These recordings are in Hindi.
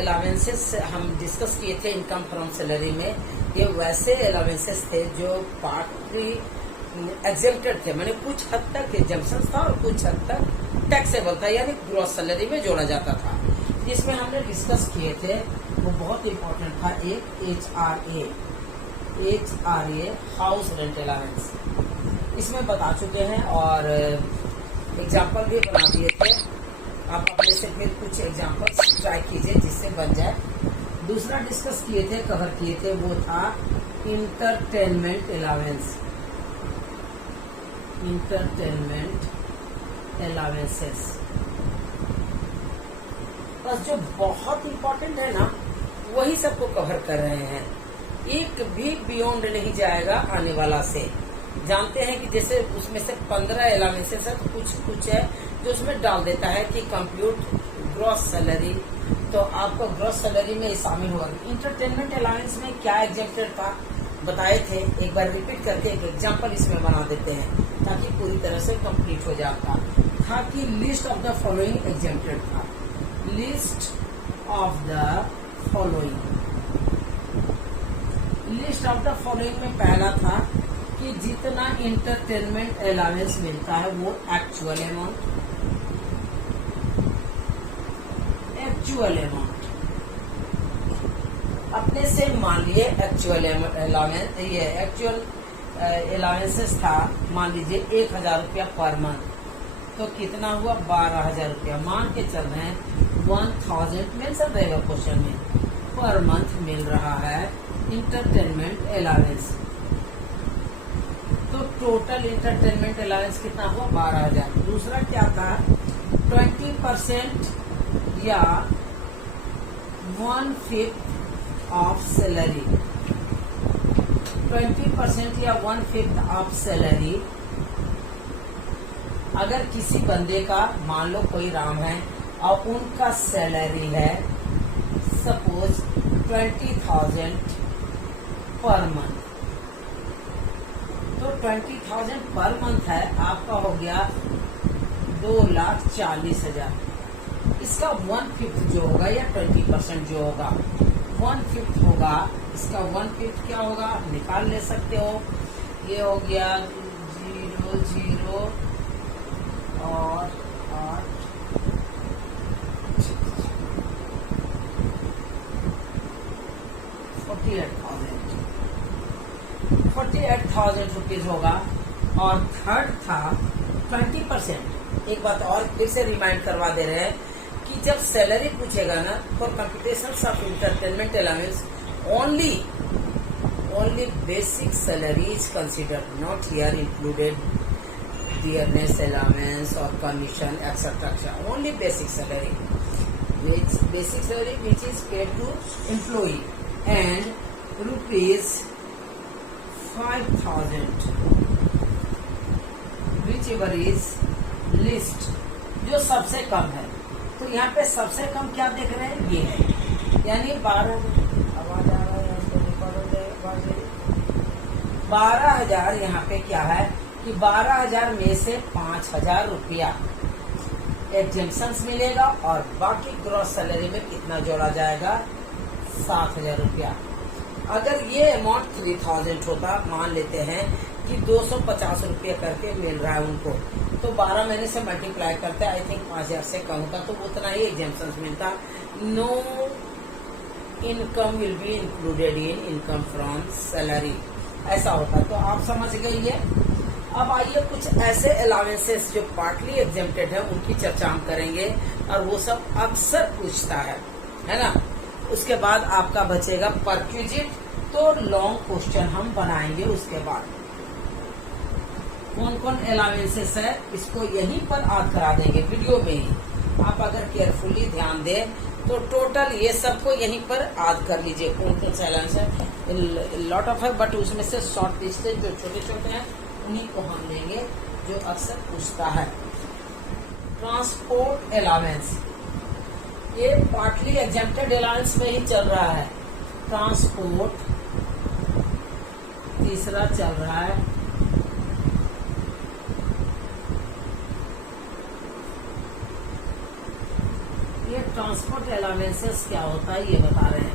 अलावेंसेस हम डिस्कस किए थे इनकम फ्रॉम सैलरी में, ये वैसे अलावेंसेस थे जो पार्टली एग्जेम्प्टेड थे, मैंने कुछ हद तक एग्जम्पशन था और कुछ हद तक टैक्सेबल था, यानी ग्रॉस सैलरी में जोड़ा जाता था। जिसमें हमने डिस्कस किए थे वो बहुत इम्पोर्टेंट था, एक HRA हाउस रेंट अलावेंस, इसमें बता चुके हैं और एग्जाम्पल भी बना दिए थे। आप अपने से फिर कुछ एग्जाम्पल्स ट्राई कीजिए जिससे बन जाए। दूसरा डिस्कस किए थे, कवर किए थे, वो था इंटरटेनमेंट अलावेंस, इंटरटेनमेंट अलावेंसेस। बस जो बहुत इम्पोर्टेंट है ना वही सबको कवर कर रहे हैं, एक भी बियॉन्ड नहीं जाएगा आने वाला से। जानते हैं कि जैसे उसमें से 15 अलावेंसेस है, तो कुछ है जो उसमें डाल देता है कि कंप्यूट ग्रॉस सैलरी, तो आपको ग्रॉस सैलरी में शामिल होगा। इंटरटेनमेंट अलावेंस में क्या एग्जेम्प्टेड था बताए थे, एक बार रिपीट करके एक एग्जांपल इसमें बना देते हैं ताकि पूरी तरह से कंप्लीट हो जाता था कि list of the following exempted था, list of the following, list of the following में पहला था कि जितना इंटरटेनमेंट अलावेंस मिलता है वो एक्चुअल अमाउंट, एक्चुअल अमाउंट अपने से मान लिए एक्चुअल अलावेंस, ये एक्चुअल अलावेंसेस था, मान लीजिए 1000 रुपया पर मंथ, तो कितना हुआ 12,000 रुपया। मान के चल रहे हैं 1000 मेंशन रहेगा क्वेश्चन में, पर मंथ मिल रहा है इंटरटेनमेंट अलावेंस। तो टोटल इंटरटेनमेंट अलावेंस कितना हुआ 12,000। दूसरा क्या था 20% या 1/5 ऑफ सैलरी, 20% या 1/5 ऑफ सैलरी। अगर किसी बंदे का मान लो कोई राम है और उनका सैलरी है सपोज 20,000 पर मंथ, तो 20,000 पर मंथ है, आपका हो गया 2,40,000। इसका 1/5 जो होगा या 20% जो होगा 1/5 होगा, इसका 1/5 क्या होगा आप निकाल ले सकते हो। ये हो गया 0 और 8 48,000 रुपीज होगा। और थर्ड था 20%। एक बात और फिर से रिमाइंड करवा दे रहे हैं कि जब सैलरी पूछेगा ना for computation of entertainment allowance only basic salary is considered, not here included dearness allowance और commission etcetera, only basic salary, basic salary which is paid to employee and ₹5,000 whichever is least, जो सबसे कम है। तो यहाँ पे सबसे कम क्या देख रहे हैं, ये है, यानी 12,000 यहाँ पे क्या है कि 12,000 में से 5,000 रुपया एग्जेम्पशंस मिलेगा और बाकी ग्रॉस सैलरी में कितना जोड़ा जाएगा 7,000 रुपया। अगर ये अमाउंट 3,000 होता, मान लेते हैं कि 250 रुपया करके मिल रहा है उनको, तो 12 महीने से मल्टीप्लाई करते हैं, आई थिंक 5,000 से कम होता तो उतना ही एग्जेम्पशंस मिलता। No income will be included in income from salary, ऐसा होता। तो आप समझ गए ये। अब आइए कुछ ऐसे अलावेंसेस जो पार्टली एग्जेम्प्टेड है उनकी चर्चा हम करेंगे, और वो सब अक्सर पूछता है ना। उसके बाद आपका बचेगा परक्विजिट, तो लॉन्ग क्वेश्चन हम बनाएंगे उसके बाद। कौन कौन अलावेंसेस है इसको यहीं पर याद करा देंगे वीडियो में ही। आप अगर केयरफुली ध्यान दें तो टोटल ये सबको यहीं पर याद कर लीजिए कौन कौन से अलावेंस है। लॉट ऑफ है बट उसमें से शॉर्ट लिस्ट जो छोटे छोटे हैं उन्हीं को हम लेंगे जो अक्सर पूछता है। ट्रांसपोर्ट अलावेंस, ये पार्टली एग्जेम्प्टेड अलाउंस में ही चल रहा है। ट्रांसपोर्ट तीसरा चल रहा है। ये ट्रांसपोर्ट अलाउंसेस क्या होता है ये बता रहे हैं।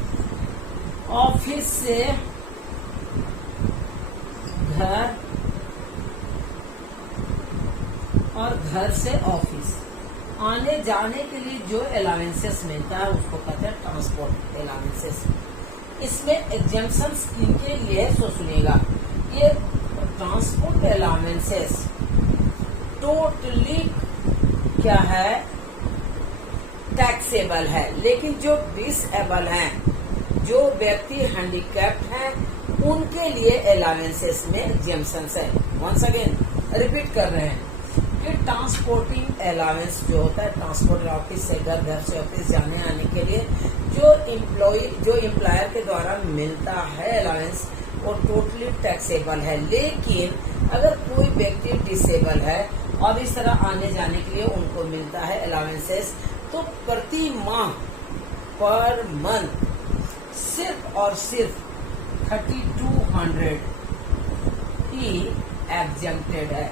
ऑफिस से घर और घर से ऑफिस आने जाने के लिए जो अलाउंसेस मिलता है उसको कहते हैं ट्रांसपोर्ट अलाउंसेस। इसमें एग्जेम्पशन किनके लिए सो सुनिएगा। ये ट्रांसपोर्ट अलाउंसेस टोटली क्या है, टैक्सेबल है, लेकिन जो डिसेबल हैं, जो व्यक्ति हैंडीकैप्ड हैं, उनके लिए अलाउंसेस में एग्जेम्पशन है। वंस अगेन रिपीट कर रहे हैं कि ट्रांसपोर्टिंग अलाउंस जो होता है, ट्रांसपोर्ट ऑफिस से घर, घर से ऑफिस जाने आने के लिए जो एम्प्लॉयर के द्वारा मिलता है अलाउंस, वो टोटली टैक्सेबल है। लेकिन अगर कोई व्यक्ति डिसेबल है और इस तरह आने जाने के लिए उनको मिलता है अलाउंसेस, तो प्रति माह पर मंथ सिर्फ और सिर्फ 3200 ही एग्जेम्प्टेड है।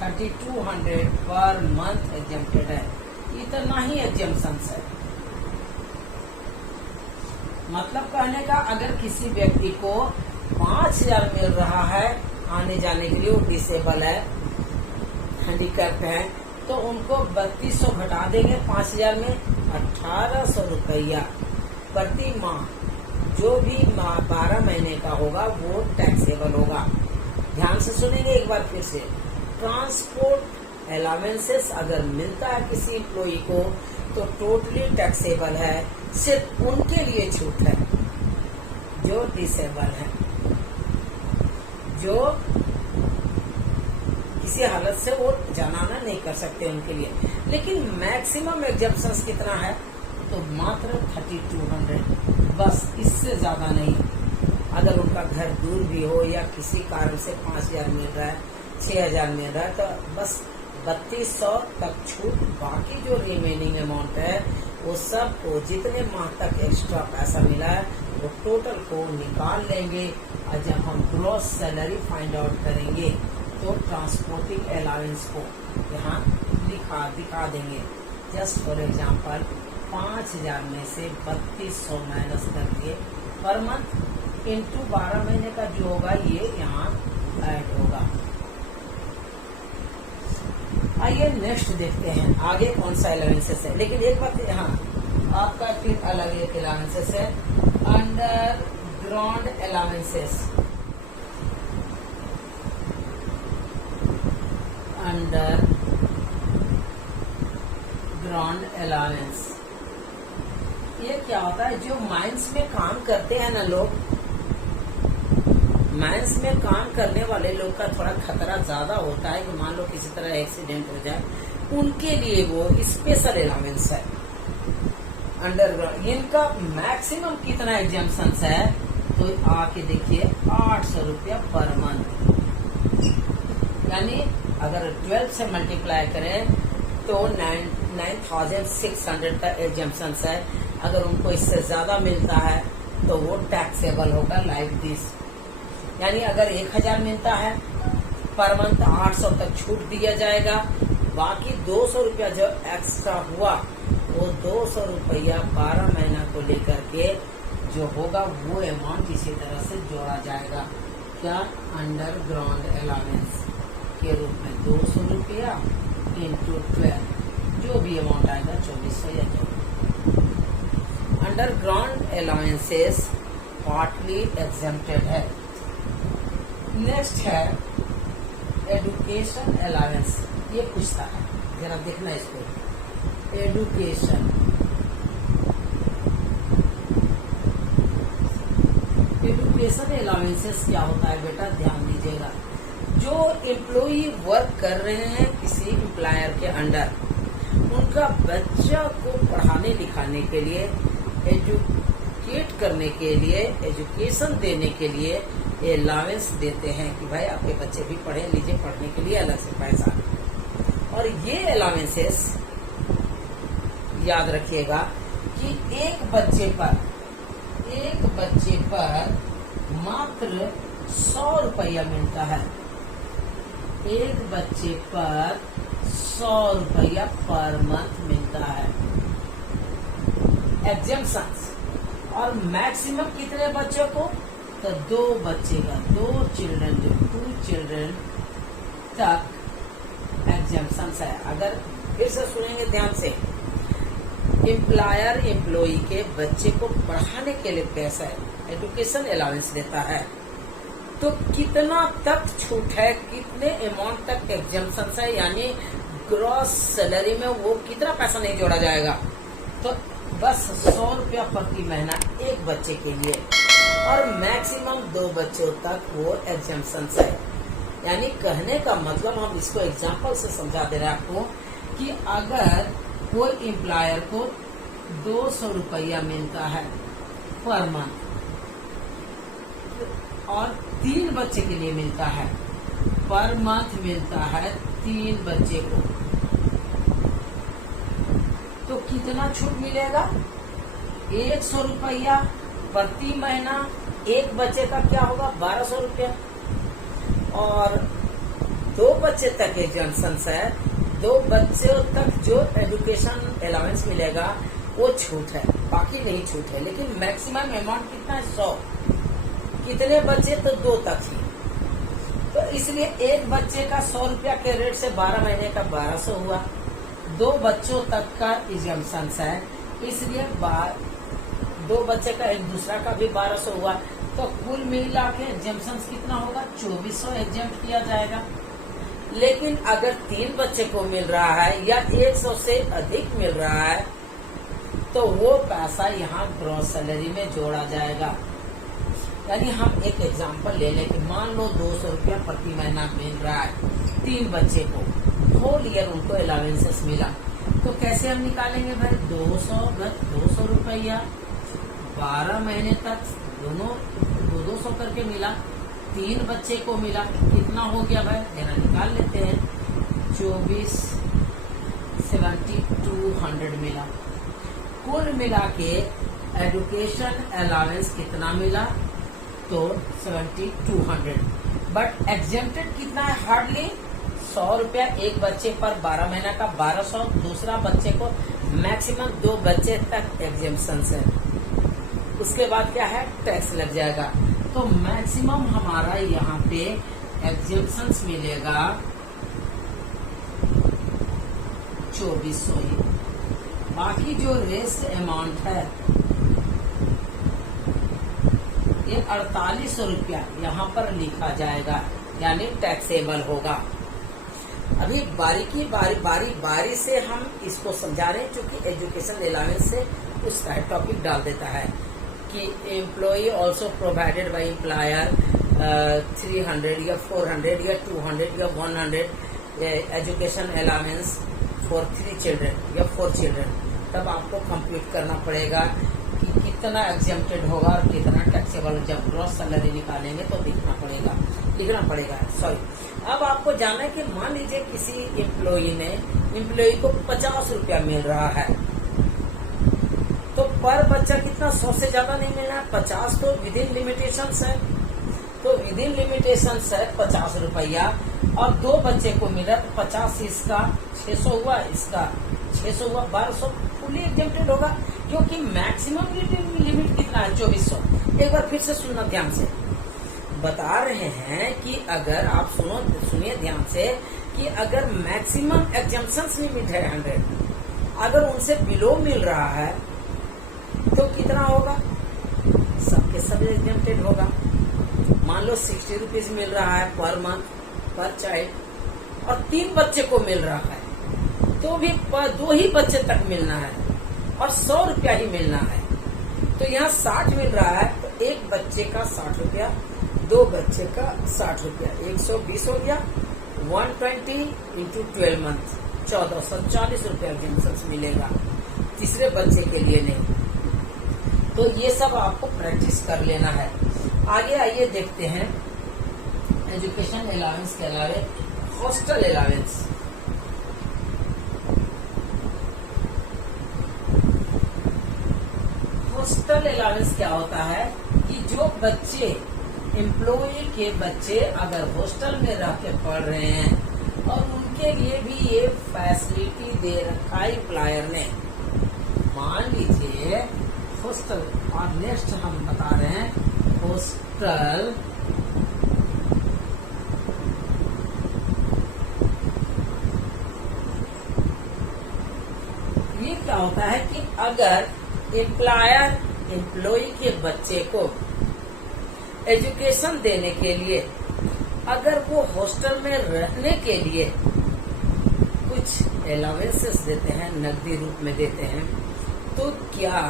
3200 पर मंथ एग्जेम्प्टेड है। इतना ही एग्जेम्पशन है। मतलब कहने का, अगर किसी व्यक्ति को 5000 मिल रहा है आने जाने के लिए, वो डिसेबल है, हैंडीकैप्ड है, तो उनको 3200 घटा देंगे 5000 में, 1800 रुपया प्रति माह, जो भी 12 महीने का होगा वो टैक्सेबल होगा। ध्यान से सुनेंगे एक बार फिर से। ट्रांसपोर्ट अलाउंसेस अगर मिलता है किसी एम्प्लॉई को तो टोटली टैक्सेबल है। सिर्फ उनके लिए छूट है जो डिसेबल है, जो किसी हालत से वो जाना नहीं कर सकते उनके लिए। लेकिन मैक्सिमम एग्जेम्पशन कितना है, तो मात्र 3200, बस, इससे ज्यादा नहीं। अगर उनका घर दूर भी हो या किसी कारण से 5000 मिल रहा है, 6000 मिल रहा है, तो बस 3200 तक छूट। बाकी जो रिमेनिंग अमाउंट है वो सब को, जितने माह तक एक्स्ट्रा पैसा मिला है वो टोटल को निकाल लेंगे। और जब हम ग्रॉस सैलरी फाइंड आउट करेंगे तो ट्रांसपोर्टिंग अलाउंस को यहाँ दिखा देंगे। जस्ट फॉर एग्जाम्पल 5000 में से 3200 माइनस करके पर मंथ इंटू 12 महीने का जो होगा ये यहाँ ऐड होगा। आइए नेक्स्ट देखते हैं आगे कौन सा अलाउंसेस है। लेकिन एक बात यहाँ आपका फिर अलग एक अलाउंसेस है, under ground allowances. Under ground allowance ये क्या होता है, जो माइंस में काम करते हैं ना लोग, माइंस में काम करने वाले लोग का थोड़ा खतरा ज्यादा होता है कि मान लो किसी तरह एक्सीडेंट हो जाए, उनके लिए वो स्पेशल अलाउंस है अंडरग्राउंड। इनका मैक्सिमम कितना एग्जेम्पशन है, तो आके देखिए 800 रुपया पर मंथ। यानी अगर 12 से मल्टीप्लाई करें तो 9600 का एग्जेम्पशन है। अगर उनको इससे ज्यादा मिलता है तो वो टैक्सेबल होगा लाइक दिस। यानी अगर 1000 मिलता है पर मंथ 800 तक छूट दिया जाएगा। बाकी 200 रुपया जो एक्स्ट्रा हुआ वो 200 रुपया 12 महीना को लेकर के जो होगा वो अमाउंट इसी तरह से जोड़ा जाएगा। क्या, अंडरग्राउंड अलाउंस के रूप में 200 रुपया इंटू 12, जो भी अमाउंट आएगा 2400 या जो। अंडरग्राउंड अलाउंसेस पार्टली एग्जेम्प्टेड है। नेक्स्ट है एडुकेशन अलाउंस। ये पूछता है, जरा देखना इसको। एडुकेशन अलाउंसेस क्या होता है बेटा, ध्यान दीजिएगा। जो एम्प्लॉई वर्क कर रहे हैं किसी एम्प्लॉयर के अंडर, उनका बच्चा को पढ़ाने लिखाने के लिए, एजुकेट करने के लिए, एजुकेशन देने के लिए अलाउंस देते हैं कि भाई आपके बच्चे भी पढ़े लीजिए, पढ़ने के लिए अलग से पैसा। और ये अलाउंसेस याद रखिएगा कि एक बच्चे पर मात्र 100 रुपया मिलता है। एक बच्चे पर 100 रुपया पर मंथ मिलता है। एग्जेम्पशंस, और मैक्सिमम कितने बच्चों को, तो 2 बच्चे का, 2 चिल्ड्रन, जो 2 चिल्ड्रन तक एग्जेम्पशंस है। अगर फिर से सुनेंगे ध्यान से, एम्प्लॉयर एम्प्लॉई के बच्चे को पढ़ाने के लिए पैसा है, एजुकेशन अलाउंस देता है, तो कितना तक छूट है, कितने अमाउंट तक एग्जेम्पशन है, यानी ग्रॉस सैलरी में वो कितना पैसा नहीं जोड़ा जाएगा, तो बस 100 रुपया प्रति महीना एक बच्चे के लिए, और मैक्सिमम 2 बच्चों तक वो एग्जेम्पशन है। यानी कहने का मतलब, हम इसको एग्जांपल से समझा दे रहे हैं आपको, कि अगर कोई एम्प्लॉयर को 200 रुपया मिलता है पर मंथ और 3 बच्चे के लिए मिलता है, पर मंथ मिलता है 3 बच्चे को, तो कितना छूट मिलेगा, 100 रुपया प्रति महीना, एक बच्चे का क्या होगा 1200 रुपया, और 2 बच्चे तक एग्जेम्पशन है, 2 बच्चों तक जो एजुकेशन अलाउंस मिलेगा वो छूट है, बाकी नहीं छूट है। लेकिन मैक्सिमम अमाउंट कितना है, 100, कितने बच्चे, तो 2 तक ही, तो इसलिए एक बच्चे का 100 रुपया के रेट से 12 महीने का 1200 हुआ, 2 बच्चों तक का एग्जेम्पशन है, इसलिए 2 बच्चे का एक दूसरा का भी 1200 हुआ, तो कुल मिला के एग्जेम्पशन कितना होगा, 2400 एग्जेम्प्ट किया जाएगा। लेकिन अगर 3 बच्चे को मिल रहा है या 100 से अधिक मिल रहा है, तो वो पैसा यहाँ ग्रॉस सैलरी में जोड़ा जाएगा। यानी हम एक एग्जांपल ले लें कि मान लो 200 रुपया प्रति महीना मिल रहा है 3 बच्चे को, होल ईयर उनको अलाउंसेस मिला, तो कैसे हम निकालेंगे भाई, 200 रुपया 12 महीने तक, दोनों 200 करके मिला, 3 बच्चे को मिला, कितना हो गया भाई, जरा निकाल लेते हैं, 7200 मिला। कुल मिला के एजुकेशन अलाउंस कितना मिला, तो 7200, बट एग्जेम्प्टेड कितना है, हार्डली 100 रुपया एक बच्चे पर, 12 महीना का 1200, दूसरा बच्चे को मैक्सिमम 2 बच्चे तक एग्जेम्पशन है। उसके बाद क्या है, टैक्स लग जाएगा, तो मैक्सिमम हमारा यहाँ पे एग्जेम्पशन मिलेगा 2400 ही। बाकी जो रेस्ट अमाउंट है ये 4800 रुपया यहाँ पर लिखा जाएगा, यानी टैक्सेबल होगा। अभी बारी से हम इसको समझा रहे हैं, क्योंकि एजुकेशन अलाउंस से उस टॉपिक डाल देता है कि employee also provided by employer 300 या 400 या 200 या 100 एजुकेशन अलाउंस फॉर 3 चिल्ड्रन या 4 चिल्ड्रन, तब आपको कंप्यूट करना पड़ेगा कि कितना एग्जेम्प्टेड होगा और कितना टैक्सेबल। जब ग्रॉस सैलरी निकालेंगे तो लिखना पड़ेगा। सॉरी, अब आपको जानना है कि मान लीजिए किसी एम्प्लॉई को 50 रुपया मिल रहा है, तो पर बच्चा कितना, 100 से ज्यादा नहीं मिलना है, 50 तो विद इन लिमिटेशंस है, तो विद इन लिमिटेशंस है 50 रुपया, और 2 बच्चे को मिला तो 50 इसका 600 हुआ, इसका 600 हुआ, 1200 फुली एग्जेम्प्टेड होगा, क्योंकि मैक्सिमम लिमिट कितना है, 2400। एक बार फिर से सुनना ध्यान से, बता रहे हैं कि अगर आप सुनिए ध्यान से, कि अगर मैक्सिमम एग्जेम्पशन लिमिट है 100, अगर उनसे बिलो मिल रहा है तो कितना होगा, सबके सब एग्जेम्प्टेड होगा। मान लो 60 रुपीज मिल रहा है पर मंथ पर चाइल्ड, और 3 बच्चे को मिल रहा है, तो भी 2 ही बच्चे तक मिलना है और 100 रुपया ही मिलना है, तो यहाँ 60 मिल रहा है, तो एक बच्चे का 60 रुपया, 2 बच्चे का 60 रुपया, 120 हो गया, 120 इंटू 12 मंथ 1440 रुपया एग्जेम्पशन मिलेगा, तीसरे बच्चे के लिए नहीं। तो ये सब आपको प्रैक्टिस कर लेना है। आगे आइए देखते हैं एजुकेशन अलाउंस के अलावे हॉस्टल अलाउंस। हॉस्टल अलाउंस क्या होता है कि जो बच्चे एम्प्लॉय के बच्चे अगर हॉस्टल में रह के पढ़ रहे हैं और उनके लिए भी ये फैसिलिटी दे रखा है एम्प्लॉयर ने, मान लीजिए हॉस्टल, और नेक्स्ट हम बता रहे हैं हॉस्टल ये क्या होता है कि अगर एम्प्लॉयर एम्प्लॉय के बच्चे को एजुकेशन देने के लिए अगर वो हॉस्टल में रहने के लिए कुछ अलाउंसेस देते हैं, नकदी रूप में देते हैं, तो क्या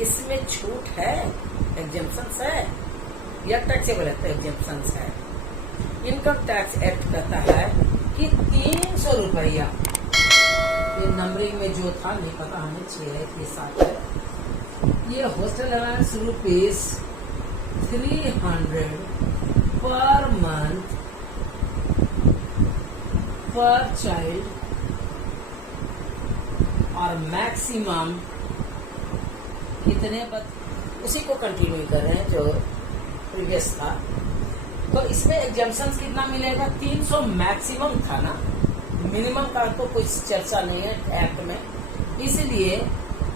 इसमें छूट है, एग्जेम्पशंस है या टैक्सेबल एग्जेम्पशंस है? इनकम टैक्स एक्ट कहता है कि 300 रुपया, ये नंबरिंग में जो था नहीं पता हमें 6 है कि 7 है, ये hostel allowance rupees 300 per month पर चाइल्ड और मैक्सिमम कितने उसी को कंटिन्यू कर रहे हैं जो प्रीवियस था। तो इसमें एग्जाम्पशंस कितना मिलेगा? 300 मैक्सिमम था ना, मिनिमम का तो कुछ चर्चा नहीं है एक्ट में, इसलिए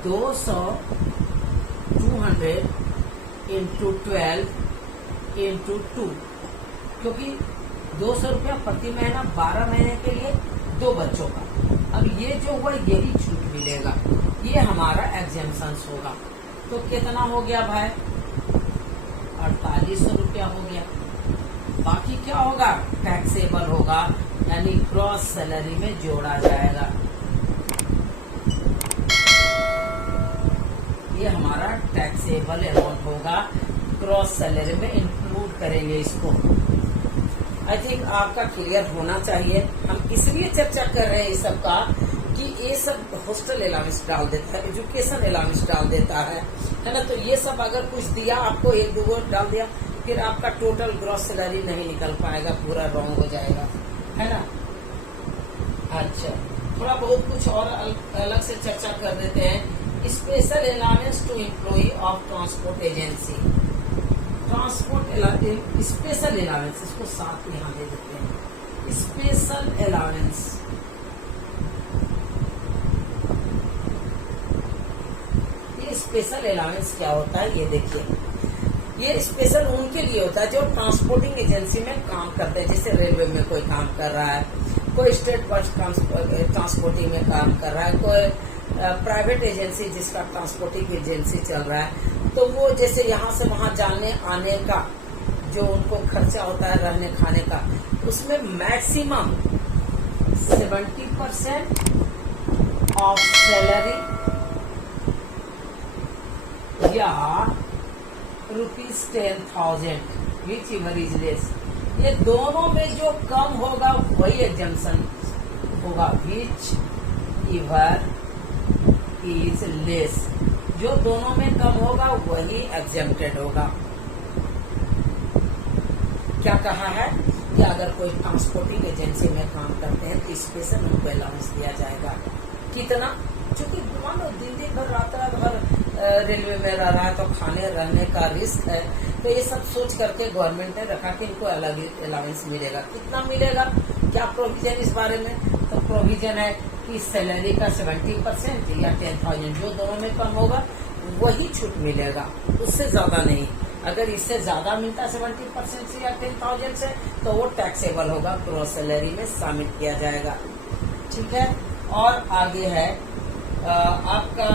200 इंटू 12 इंटू 2, क्योंकि 200 रुपया प्रति महीना 12 महीने के लिए 2 बच्चों का। अब ये जो हुआ यही छूट मिलेगा, ये हमारा एग्जेम्पशंस होगा। तो कितना हो गया भाई? 4800 रुपया हो गया। बाकी क्या होगा? टैक्सेबल होगा, यानी ग्रॉस सैलरी में जोड़ा जाएगा। ये हमारा टैक्सेबल अमाउंट होगा, ग्रॉस सैलरी में इंक्लूड करेंगे इसको। आई थिंक आपका क्लियर होना चाहिए। हम इसलिए चर्चा कर रहे हैं इस सब का कि ये सब हॉस्टल अलाउंस डाल देता है, एजुकेशन अलाउंस डाल देता है ना। तो ये सब अगर कुछ दिया आपको, 1-2 डाल दिया, फिर आपका टोटल ग्रॉस सैलरी नहीं निकल पाएगा, पूरा रॉन्ग हो जाएगा, है ना। अच्छा, थोड़ा बहुत कुछ और अलग से चर्चा कर देते हैं। Special allowance to employ of transport agency, transport special allowance, इसको साथ में यहाँ दे देते हैं। स्पेशल अलाउंस, ये स्पेशल अलाउंस क्या होता है ये देखिए। ये स्पेशल उनके लिए होता है जो ट्रांसपोर्टिंग एजेंसी में काम करते हैं, जैसे रेलवे में कोई काम कर रहा है, कोई स्टेट बस ट्रांसपोर्टिंग में काम कर रहा है, कोई प्राइवेट एजेंसी जिसका ट्रांसपोर्टिंग एजेंसी चल रहा है। तो वो जैसे यहाँ से वहाँ जाने आने का जो उनको खर्चा होता है रहने खाने का, उसमें मैक्सिमम 70% ऑफ सैलरी या ₹10,000 विच एवर इज लेस, ये दोनों में जो कम होगा वही एग्जम्पशन होगा। विच एवर इज लेस, जो दोनों में कम होगा वही एग्जेम्प्टेड होगा। क्या कहा है कि अगर कोई ट्रांसपोर्टिंग एजेंसी में काम करते हैं तो स्पेशल उनको अलाउंस दिया जाएगा। कितना? चूंकि मानो दिन भर रात भर रेलवे में रह रहा है तो खाने रहने का रिस्क है, तो ये सब सोच करके गवर्नमेंट ने रखा कि इनको अलग अलाउंस मिलेगा। कितना मिलेगा? क्या प्रोविजन इस बारे में? तो प्रोविजन है कि सैलरी का 70% या 10,000, जो दोनों में कम होगा वही छूट मिलेगा, उससे ज्यादा नहीं। अगर इससे ज्यादा मिलता है 70% से या 10,000 से, तो वो टैक्सेबल होगा, ग्रॉस सैलरी में शामिल किया जाएगा। ठीक है। और आगे है आपका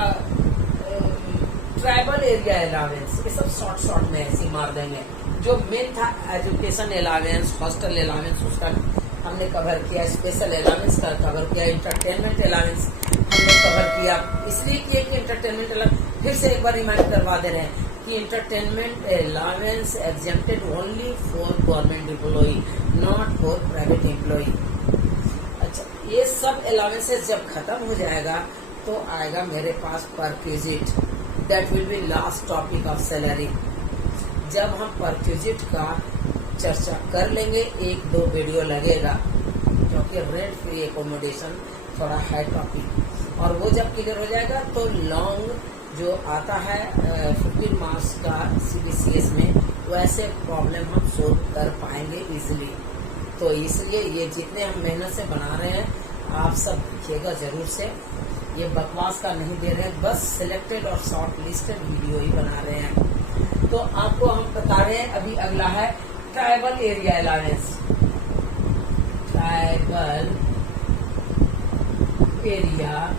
ट्राइबल एरिया अलाउंस, ये सब शॉर्ट में ऐसे मार देंगे। जो मेन था एजुकेशन अलाउंस, हॉस्टल अलाउंस, उसका हमने कवर किया, स्पेशल अलाउंस का कवर किया, इंटरटेनमेंट अलाउंस हमने कवर किया। इसलिए किया कि इंटरटेनमेंट अलाउंस फिर से एक बार रिमाइंड करवा दे रहे हैं कि entertainment allowance exempted only for government employ, not for private employ. अच्छा, ये सब अलाउंसेस जब खत्म हो जाएगा तो आएगा मेरे पास perquisite, that will be last topic of salary. जब हम परक्विजिट का चर्चा कर लेंगे, 1-2 वीडियो लगेगा, क्योंकि रेंट फ्री एकोमोडेशन थोड़ा है टॉपिक, और वो जब क्लियर हो जाएगा तो लॉन्ग जो आता है 15 मार्क्स का CBCS में, वैसे प्रॉब्लम हम सोल्व कर पाएंगे इजीली। तो इसलिए ये जितने हम मेहनत से बना रहे हैं, आप सब देखिएगा जरूर से। ये बकवास का नहीं दे रहे हैं, बस सिलेक्टेड और शॉर्ट लिस्टेड वीडियो ही बना रहे हैं। तो आपको हम बता रहे हैं, अभी अगला है tribal area allowance. Tribal area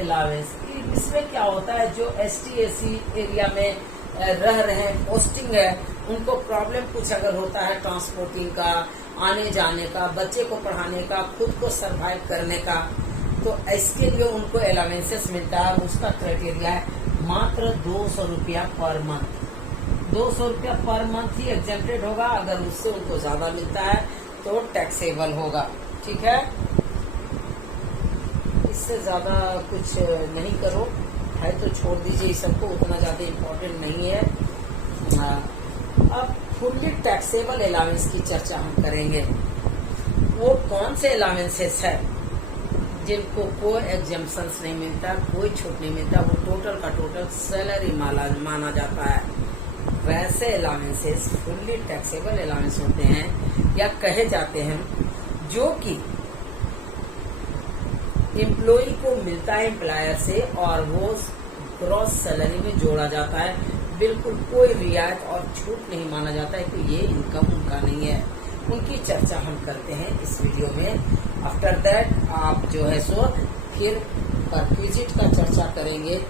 allowance, इसमें क्या होता है, जो ST/SC एरिया में रह रहे हैं, पोस्टिंग है, उनको प्रॉब्लम कुछ अगर होता है ट्रांसपोर्टिंग का, आने जाने का, बच्चे को पढ़ाने का, खुद को सरवाइव करने का, तो इसके लिए उनको अलाउंसेस मिलता है। उसका क्राइटेरिया है मात्र 200 रुपया पर मंथ। 200 रुपया पर मंथ ही एग्जेम्प्टेड होगा। अगर उससे उनको ज्यादा मिलता है तो टैक्सेबल होगा। ठीक है, इससे ज्यादा कुछ नहीं करो, है तो छोड़ दीजिए, इस सबको उतना ज्यादा इम्पोर्टेंट नहीं है। अब फुल्ली टैक्सेबल अलाउंस की चर्चा हम करेंगे। वो कौन से अलाउंसेस है जिनको कोई एग्जेम्पशंस नहीं मिलता, कोई छूट नहीं मिलता, वो टोटल का टोटल सैलरी माना जाता है। वैसे अलाउंसेस फुल्ली टैक्सेबल अलाउंस होते हैं या कहे जाते हैं, जो कि एम्प्लॉय को मिलता है एम्प्लॉयर से और वो ग्रॉस सैलरी में जोड़ा जाता है। बिल्कुल कोई रियायत और छूट नहीं माना जाता है कि ये इनकम उनका नहीं है। उनकी चर्चा हम करते हैं इस वीडियो में। आफ्टर दैट आप जो है सो फिर परक्विजिट का चर्चा करेंगे।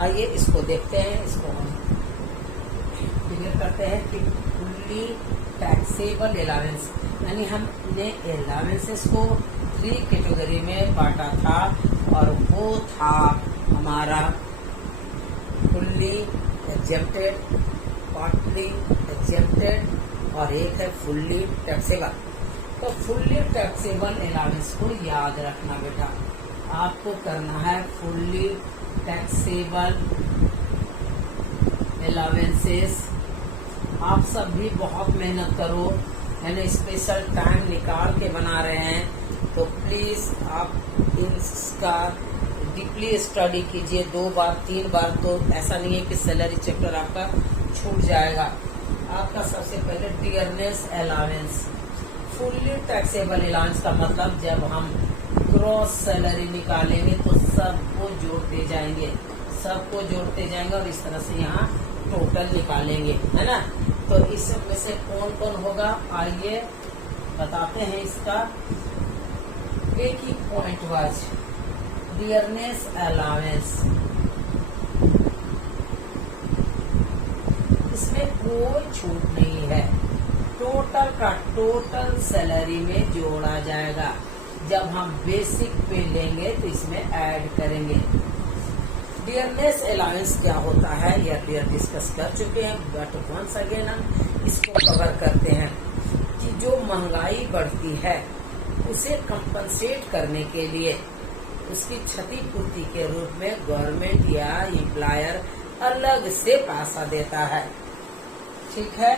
आइए इसको देखते हैं, इसको हम क्लियर करते हैं कि फुल्ली टैक्सेबल अलाउंस, यानी हमने अलाउंसेस को 3 कैटेगरी में बांटा था, और वो था हमारा फुल्ली एग्जेम्प्टेड, पार्टली एग्जेम्प्टेड और एक है फुल्ली टैक्सेबल। तो फुल्ली टैक्सेबल अलाउंस को याद रखना बेटा, आपको करना है फुल्ली टैक्सेबल अलाउंसेस। आप सब भी बहुत मेहनत करो, यानी स्पेशल टाइम निकाल के बना रहे हैं, तो प्लीज आप इसका डीपली स्टडी कीजिए। 2 बार 3 बार, तो ऐसा नहीं है कि सैलरी चैप्टर आपका छूट जाएगा। आपका सबसे पहले dearness allowance, fully taxable allowance का मतलब जब हम ग्रॉस सैलरी निकालेंगे तो सबको जोड़ते जाएंगे, और इस तरह से यहाँ टोटल निकालेंगे, है ना। तो इसमें से कौन कौन होगा, आइए बताते हैं इसका एक ही पॉइंट वाइज। डियरनेस अलाउंस, इसमें कोई छूट नहीं है, टोटल का टोटल सैलरी में जोड़ा जाएगा। जब हम बेसिक पे लेंगे तो इसमें ऐड करेंगे। डियरनेस अलाउंस क्या होता है ये क्लियर डिस्कस कर चुके हैं, बट वंस अगेन हम इसको कवर करते हैं कि जो महंगाई बढ़ती है उसे कंपनसेट करने के लिए, उसकी क्षतिपूर्ति के रूप में गवर्नमेंट या एम्प्लॉयर अलग से पैसा देता है। ठीक है,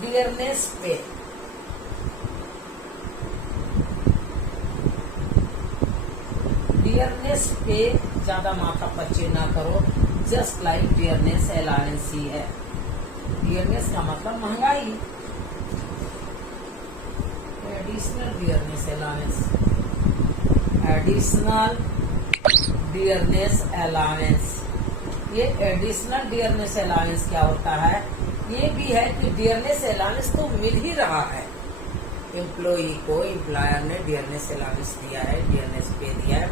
डियरनेस पे ज्यादा माथा पच्ची ना करो, जस्ट लाइक डियरनेस अलाउंस ही है। डियरनेस का मतलब महंगाई, additional dearness allowance, additional dearness allowance. ये एडिशनल डियरनेस अलाउंस क्या होता है, ये भी है कि डियरनेस अलाउंस तो मिल ही रहा है एम्प्लॉई को, एम्प्लॉयर ने डियरनेस अलाउंस दिया है, डियरनेस पे दिया है,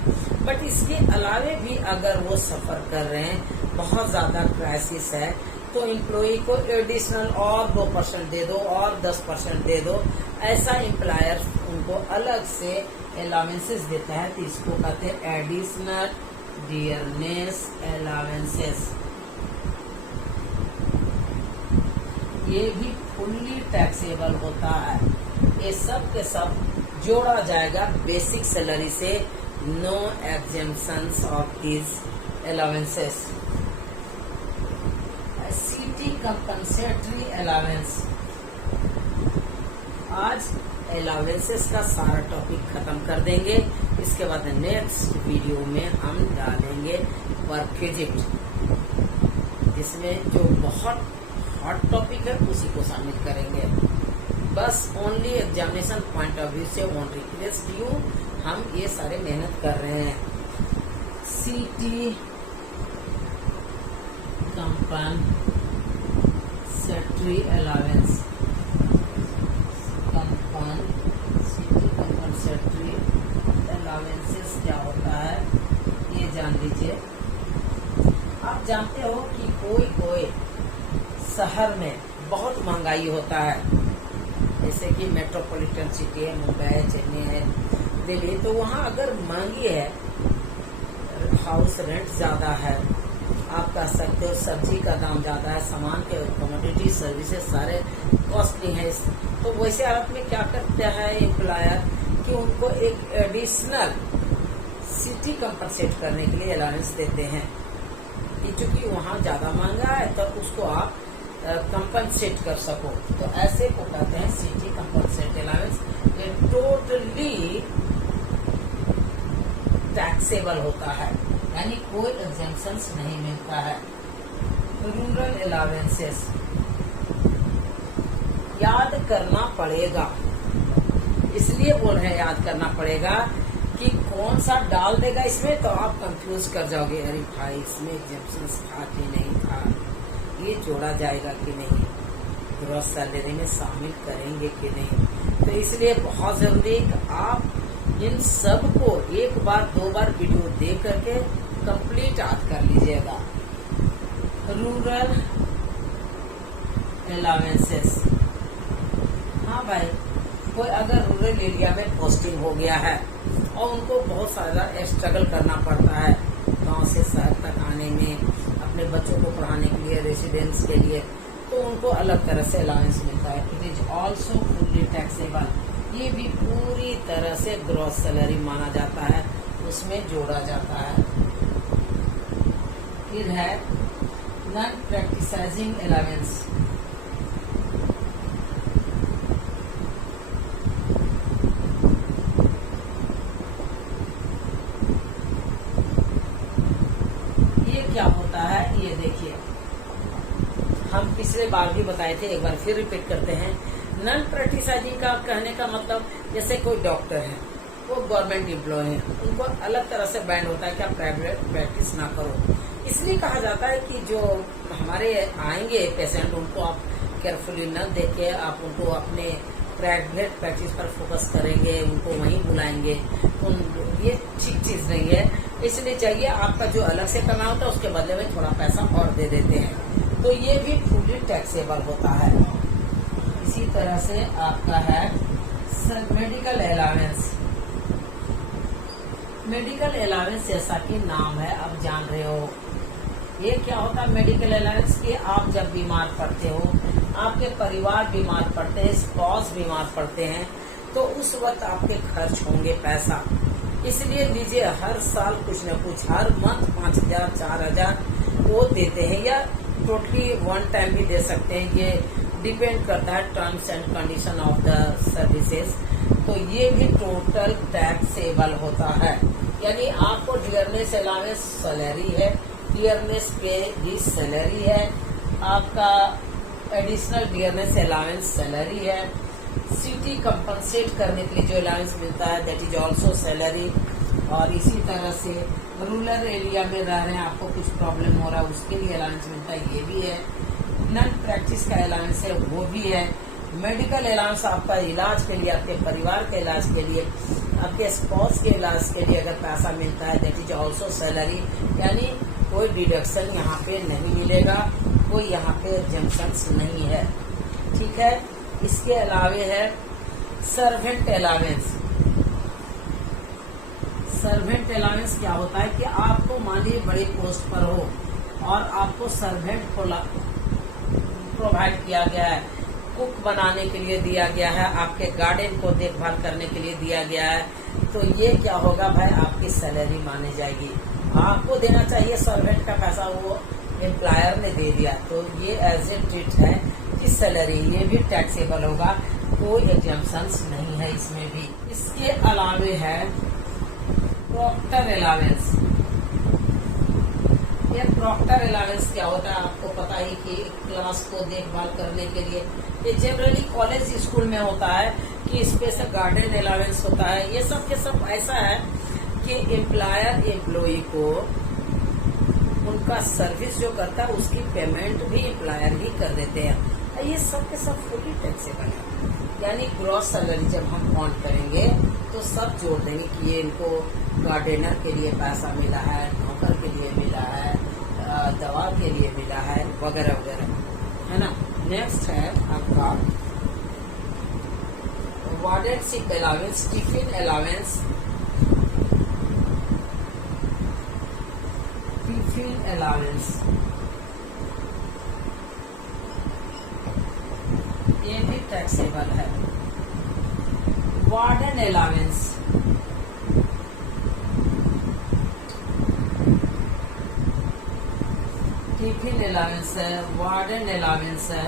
बट इसके अलावे भी अगर वो सफर कर रहे हैं, बहुत ज्यादा क्राइसिस है, तो एम्प्लॉई को एडिशनल और 2% दे दो और 10% दे दो, ऐसा एम्प्लॉयर उनको अलग से अलाउंसेस देता है। तो इसको कहते हैं एडिशनल डियरनेस अलाउंसेस। ये भी फुल्ली टैक्सेबल होता है। ये सब के सब जोड़ा जाएगा बेसिक सैलरी से, no exemptions of this allowances. City compensatory allowance, आज अलाउंसेस का सारा टॉपिक खत्म कर देंगे। इसके बाद नेक्स्ट वीडियो में हम डालेंगे परक्विजिट, जिसमें जो बहुत हॉट टॉपिक है उसी को शामिल करेंगे। बस only examination point of view से वन रिक्वेस्ट यू हम ये सारे मेहनत कर रहे हैं। City compensatory allowance, city compensatory allowances क्या होता है ये जान लीजिए। आप जानते हो कि कोई शहर में बहुत महंगाई होता है, जैसे कि मेट्रोपॉलिटन सिटी है, मुंबई है, चेन्नई है, दिल्ली, तो वहाँ अगर महंगी है, हाउस रेंट ज्यादा है, आप कह सकते हो सब्जी का दाम ज्यादा है, सामान के कमोडिटी सर्विसेज सारे कॉस्टली है, तो वैसे हालत में क्या करते हैं एम्प्लॉयर कि उनको एक एडिशनल सिटी कंपनसेट करने के लिए अलाउंस देते हैं कि चूंकि वहाँ ज्यादा महंगा है तो उसको आप कंपनसेट कर सको, तो ऐसे को कहते हैं सिटी कंपनसेट अलाउंस। ये टोटली टैक्सेबल होता है, यानी कोई एग्जेम्पशंस नहीं मिलता है। रूरल अलावेंसेस याद करना पड़ेगा, इसलिए बोल रहे हैं याद करना पड़ेगा कि कौन सा डाल देगा इसमें, तो आप कंफ्यूज कर जाओगे, अरे भाई इसमें एग्जेम्पशंस था कि नहीं था, ये जोड़ा जाएगा कि नहीं, ग्रॉस सैलरी में शामिल करेंगे कि नहीं। तो इसलिए बहुत जरूरी है कि आप इन सब को एक बार दो बार वीडियो देख करके कंप्लीट याद कर लीजिएगा। रूरल अलावेंसेस, हाँ भाई, कोई अगर रूरल एरिया में पोस्टिंग हो गया है और उनको बहुत सारा स्ट्रगल करना पड़ता है गांव से शहर तक आने में, अपने बच्चों को पढ़ाने के लिए, रेसिडेंस के लिए, तो उनको अलग तरह से अलाउंस मिलता है। It is also fully taxable, ये भी पूरी तरह से ग्रॉस सैलरी माना जाता है, उसमें जोड़ा जाता है। फिर है नॉन प्रैक्टिसाइजिंग अलाउंस, ये क्या होता है ये देखिए, हम पिछले बार भी बताए थे, एक बार फिर रिपीट करते हैं। नॉन प्रैक्टिसाइजिंग का कहने का मतलब, जैसे कोई डॉक्टर है, वो गवर्नमेंट एम्प्लॉय है, उनको अलग तरह से बैन होता है कि आप प्राइवेट प्रैक्टिस ना करो। इसलिए कहा जाता है कि जो हमारे आएंगे पेशेंट, उनको आप केयरफुली न देख के आप उनको अपने प्राइवेट प्रैक्टिस पर फोकस करेंगे, उनको वहीं बुलाएंगे, तो ये ठीक चीज नहीं है। इसलिए चाहिए आपका जो अलग से करना होता है उसके बदले में थोड़ा पैसा और दे देते हैं, तो ये भी फुली टैक्सेबल होता है। इसी तरह से आपका है मेडिकल अलावेंस। मेडिकल अलावेंस जैसा कि नाम है, आप जान रहे हो, ये क्या होता है मेडिकल अलावेंस कि आप जब बीमार पड़ते हो, आपके परिवार बीमार पड़ते हैं, स्पाउस बीमार पड़ते हैं, तो उस वक्त आपके खर्च होंगे पैसा, इसलिए लीजिए हर साल कुछ न कुछ, हर मंथ 5,000 4,000 वो देते हैं, या टोटली वन टाइम भी दे सकते हैं, ये डिपेंड करता है terms and condition of the services. तो ये भी टोटल टैक्सेबल होता है, यानी आपको डियरनेस अलावेंस सैलरी है, डियरनेस पे भी सैलरी है, आपका एडिशनल डियरनेस अलावेंस सैलरी है, सिटी कंपनसेट करने के लिए जो अलावेंस मिलता है दैट इज ऑल्सो सैलरी, और इसी तरह से रूरल एरिया में रह रहे हैं, आपको कुछ प्रॉब्लम हो रहा है, उसके लिए अलाउंस मिलता है, ये भी है। नॉन प्रैक्टिस का अलाउंस है, वो भी है। मेडिकल अलाउंस आपका इलाज के लिए, आपके परिवार के इलाज के लिए, आपके स्पाउस के इलाज के लिए अगर पैसा मिलता है दैट इज ऑल्सो सैलरी, यानी कोई डिडक्शन यहाँ पे नहीं मिलेगा, कोई यहाँ पे एग्जेम्पशंस नहीं है, ठीक है। इसके अलावे है सर्वेंट अलावेंस। सर्वेंट अलावेंस क्या होता है कि आपको मानिए बड़े पोस्ट पर हो और आपको सर्वेंट को प्रोवाइड किया गया है, कुक बनाने के लिए दिया गया है, आपके गार्डन को देखभाल करने के लिए दिया गया है, तो ये क्या होगा भाई, आपकी सैलरी मानी जाएगी, आपको देना चाहिए सर्वेंट का पैसा, वो एम्प्लॉयर ने दे दिया, तो ये एज ए ट्रीट है कि सैलरी, ये भी टैक्सेबल होगा, कोई एग्जेम्पशंस नहीं है इसमें भी। इसके अलावे है प्रॉक्टर अलावेंस। ये प्रॉक्टर अलावेंस क्या होता है, आपको पता ही कि क्लास को देखभाल करने के लिए, ये जनरली कॉलेज स्कूल में होता है कि स्पेशल गार्डन अलावेंस होता है। ये सब के सब ऐसा है कि एम्प्लॉयर एम्प्लॉय को उनका सर्विस जो करता है उसकी पेमेंट भी एम्प्लॉयर ही कर देते हैं। ये सब के सब फुली टैक्सेबल है। यानी ग्रॉस सैलरी जब हम काउंट करेंगे तो सब जोड़ देंगे कि ये इनको गार्डनर के लिए पैसा मिला है, नौकर के लिए मिला है, दवा के लिए मिला है, वगैरह वगैरह, है ना। नेक्स्ट है आपका wardenship allowance, tiffin allowance, tiffin allowance ये भी टैक्सेबल है। वार्डन अलावेंस, टिफिन अलावेंस है, वार्डन अलावेंस है,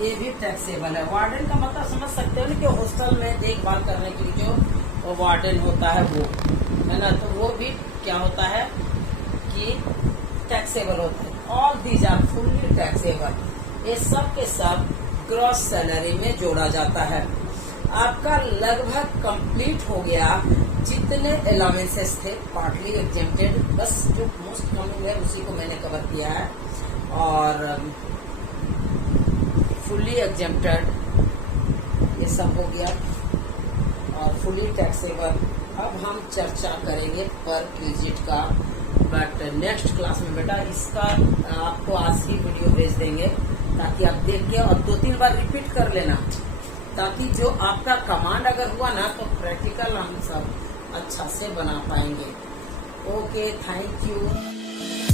ये भी टैक्सेबल है। वार्डन का मतलब समझ सकते हो ना कि हॉस्टल में देखभाल करने के लिए जो वार्डन होता है वो, है ना, तो वो भी क्या होता है कि टैक्सेबल होता है। All these are fully taxable. ये सब के सब ग्रॉस सैलरी में जोड़ा जाता है। आपका लगभग कंप्लीट हो गया जितने अलावेंसेस थे पार्टली एग्जेम्प्टेड, बस जो मोस्ट कॉमन है उसी को मैंने कवर किया है, और फुल्ली एग्जेम्प्टेड ये सब हो गया और फुल्ली टैक्सेबल। अब हम चर्चा करेंगे पर क्रेडिट का, बट नेक्स्ट क्लास में बेटा इसका आपको आज ही वीडियो भेज देंगे ताकि आप देख के और 2-3 बार रिपीट कर लेना, ताकि जो आपका कमांड अगर हुआ ना तो प्रैक्टिकल हम सब अच्छा से बना पाएंगे। Okay, thank you.